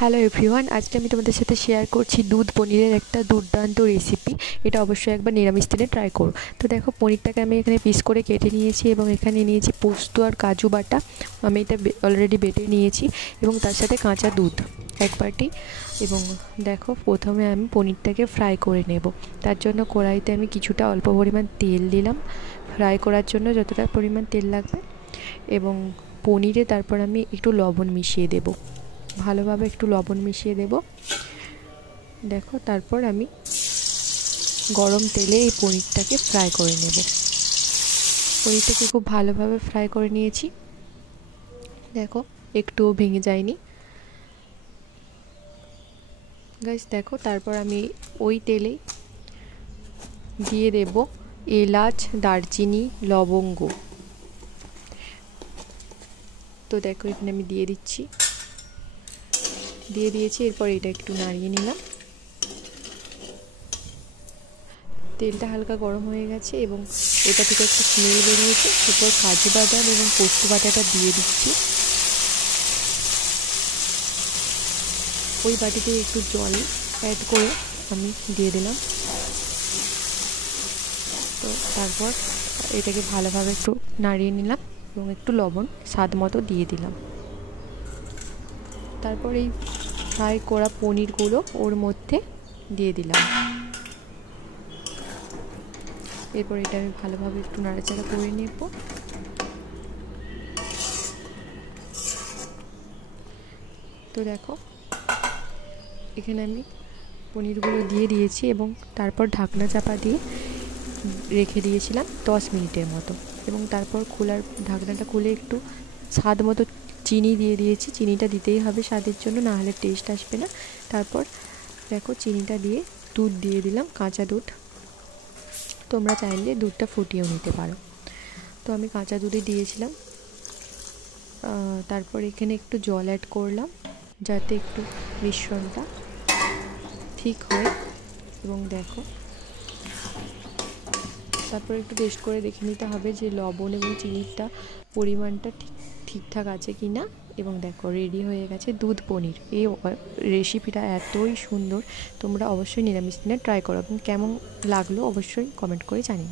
Hello everyone, আজকে আমি তোমাদের সাথে শেয়ার করছি দুধ পনিরের একটা দুর্দান্ত রেসিপি। এটা অবশ্যই একবার নিরামিষ দিনে ট্রাই করো। তো দেখো, পনিরটাকে আমি এখানে পিস করে কেটে নিয়েছি এবং এখানে নিয়েছি পোস্ত আর কাজু বাটা। আমি এটা অলরেডি বেটে নিয়েছি এবং তার সাথে কাঁচা দুধ 1 বাটি। এবং দেখো, প্রথমে আমি পনিরটাকে ফ্রাই করে নেব। তার জন্য কড়াইতে আমি কিছুটা অল্প পরিমাণ তেল দিলাম, ফ্রাই করার জন্য যতটা পরিমাণ তেল লাগবে। এবং পনিরে তারপর আমি একটু লবণ মিশিয়ে দেব, ভালোভাবে একটু লবণ মিশিয়ে দেব। দেখো, তারপর আমি গরম তেলে এই পনিরটাকে ফ্রাই করে নেব। পনিরটাকে খুব ভালোভাবে ফ্রাই করে নিয়েছি। দেখো, একটুও ভেঙে যায়নি গাইস। দেখো, তারপর আমি ওই তেলে দিয়ে দেব এলাচ, দারচিনি, লবঙ্গ। তো দেখো, এখানে আমি দিয়ে দিয়েছি। এরপর এটা একটু নাড়িয়ে নিলাম। তেলটা হালকা গরম হয়ে গেছে এবং এটা থেকে একটু স্মেল বেরিয়েছে। এরপর কাজু বাদাম এবং পোস্ত বাটাটা দিয়ে দিচ্ছি। ওই বাটিতে একটু জল অ্যাড করে আমি দিয়ে দিলাম। তো তারপর এটাকে ভালোভাবে একটু নাড়িয়ে নিলাম এবং একটু লবণ স্বাদ মতো দিয়ে দিলাম। তারপর এই ফ্রাই করা পনিরগুলো ওর মধ্যে দিয়ে দিলাম। এরপর এটা আমি ভালোভাবে একটু নাড়াচাড়া করে নেব। তো দেখো, এখানে আমি পনিরগুলো দিয়ে দিয়েছি এবং তারপর ঢাকনা চাপা দিয়ে রেখে দিয়েছিলাম 10 মিনিটের মতো। এবং তারপর ঢাকনাটা খুলে একটু স্বাদ মতো চিনি দিয়ে দিয়েছি। চিনিটা দিতেই হবে স্বাদের জন্য, না হলে টেস্ট আসবে না। তারপর দেখো, চিনিটা দিয়ে দুধ দিয়ে দিলাম, কাঁচা দুধ। তোমরা চাইলে দুধটা ফুটিয়েও নিতে পারো। তো আমি কাঁচা দুধই দিয়েছিলাম। তারপর এখানে একটু জল অ্যাড করলাম যাতে একটু মিশ্রণটা ঠিক হয়। এবং দেখো, তারপর একটু টেস্ট করে দেখে নিতে হবে যে লবণ এবং চিনিটা পরিমাণটা ঠিকঠাক আছে কি না। এবং দেখো, রেডি হয়ে গেছে দুধ পনির। এই রেসিপিটা এতই সুন্দর, তোমরা অবশ্যই নিরামিষ দিনে ট্রাই করো এবং কেমন লাগলো অবশ্যই কমেন্ট করে জানিও।